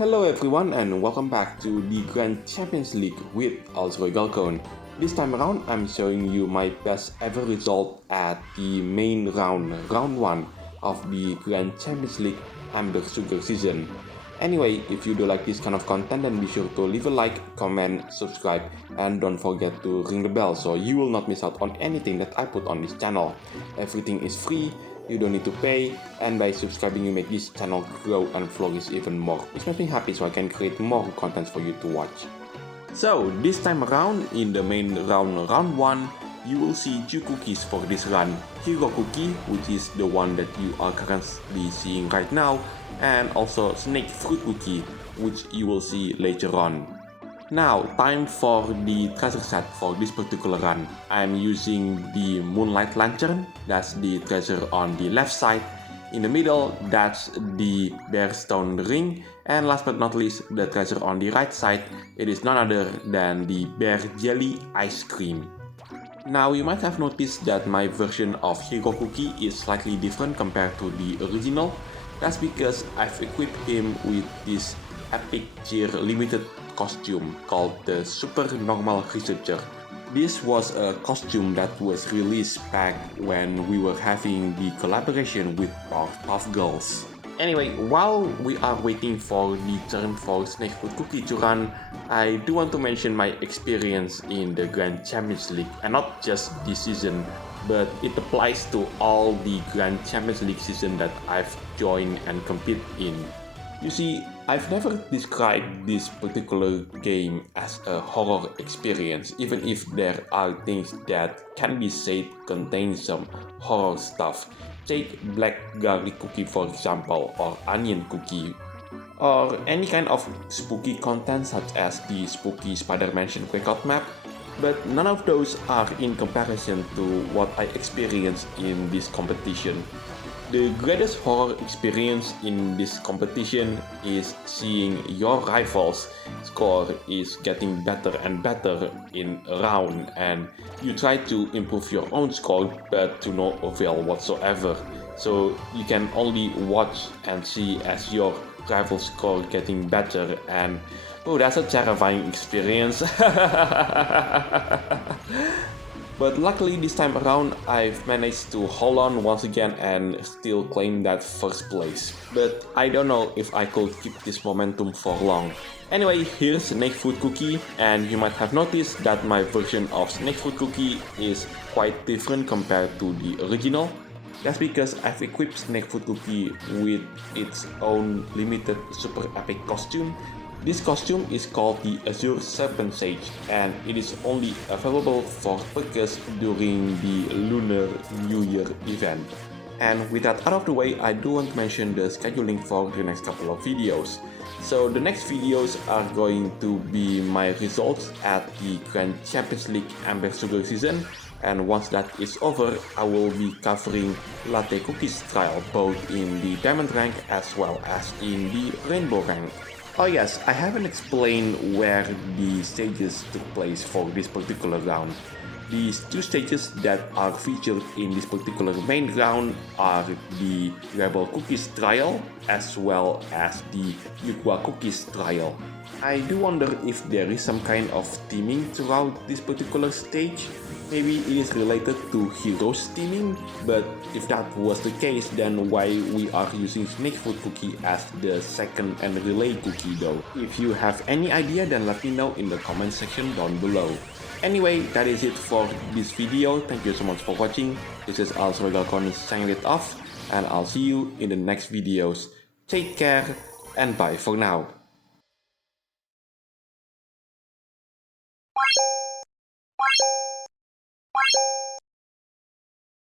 Hello everyone and welcome back to the Grand Champions League with Alzeroy. This time around I'm showing you my best ever result at the main round 1 of the Grand Champions League Amber Sugar Season. Anyway, if you do like this kind of content, then be sure to leave a like, comment, subscribe, and don't forget to ring the bell so you will not miss out on anything that I put on this channel. Everything is free, you don't need to pay, and by subscribing you make this channel grow and flourish even more, which makes me happy so I can create more content for you to watch. So this time around in the main round 1, you will see 2 cookies for this run. Hero Cookie, which is the one that you are currently seeing right now, and also Snake Fruit Cookie, which you will see later on. Now, time for the treasure set for this particular run. I'm using the Moonlight Lantern, that's the treasure on the left side. In the middle, that's the Bearstone Ring, and last but not least, the treasure on the right side, it is none other than the Bear Jelly Ice Cream. Now, you might have noticed that my version of Hero Cookie is slightly different compared to the original. That's because I've equipped him with this epic tier limited costume called the Super Normal Researcher. This was a costume that was released back when we were having the collaboration with Puff Girls. Anyway, while we are waiting for the turn for Snake Fruit Cookie to run, I do want to mention my experience in the Grand Champions League, and not just this season, but it applies to all the Grand Champions League season that I've joined and compete in. You see, I've never described this particular game as a horror experience, even if there are things that can be said contain some horror stuff. Take Black Garlic Cookie for example, or Onion Cookie, or any kind of spooky content such as the spooky Spider Mansion Breakout map, but none of those are in comparison to what I experienced in this competition. The greatest horror experience in this competition is seeing your rivals' score is getting better and better in a round, and you try to improve your own score but to no avail whatsoever. So you can only watch and see as your rival's score getting better, and oh, that's a terrifying experience. But luckily this time around I've managed to hold on once again and still claim that first place. But I don't know if I could keep this momentum for long. Anyway, here's Snake Fruit Cookie, and you might have noticed that my version of Snake Fruit Cookie is quite different compared to the original. That's because I've equipped Snake Fruit Cookie with its own limited super epic costume. This costume is called the Azure Serpent Sage, and it is only available for purchase during the Lunar New Year event. And with that out of the way, I do want to mention the scheduling for the next couple of videos. So the next videos are going to be my results at the Grand Champions League Amber Sugar Season, and once that is over, I will be covering Latte Cookies trial both in the Diamond rank as well as in the Rainbow rank. Oh yes, I haven't explained where the stages took place for this particular round. These 2 stages that are featured in this particular main round are the Rebel Cookies trial as well as the Yuqua Cookies trial. I do wonder if there is some kind of teaming throughout this particular stage. Maybe it is related to Heroes teaming, but if that was the case, then why we are using Snake Fruit Cookie as the second and relay cookie though? If you have any idea, then let me know in the comment section down below. Anyway, that is it for this video. Thank you so much for watching. This is Alzeroy signing it off, and I'll see you in the next videos. Take care and bye for now.